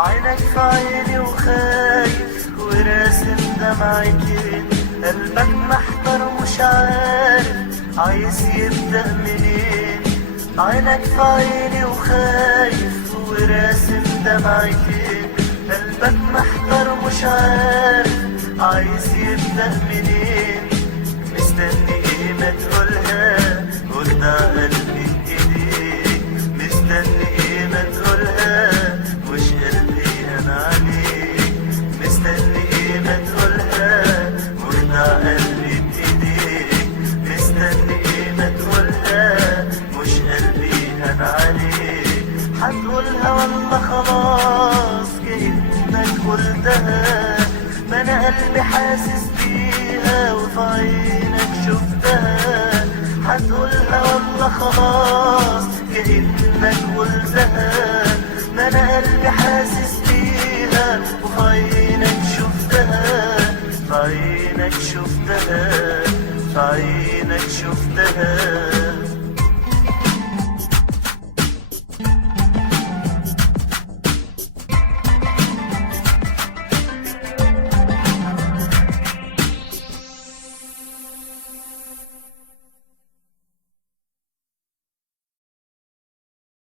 عينك في عيني وخايف وراسم دمعتين، قلبك محتار مش عارف عايز يبدأ منين. عينك في عيني وخايف وراسم دمعتين، قلبك محتار مش عارف عايز يبدأ منين. مستني ايه ما تقولها قلنا قلبي بايديك، مستني ايه ما تقولها مش قلبي انا عليك. مستني ايه ما تقولها قلنا قلبي بايديك، مستني ايه ما تقولها مش قلبي انا عليك. هتقولها ولا خلاص كأنك قلتها؟ ما انا قلبي حاسس بيها وفي عينك شفتها. هتقولها ولا خلاص كأنك قلتها؟ ما انا قلبي حاسس بيها وفي عينك شفتها. في عينك شفتها، في عينك شفتها.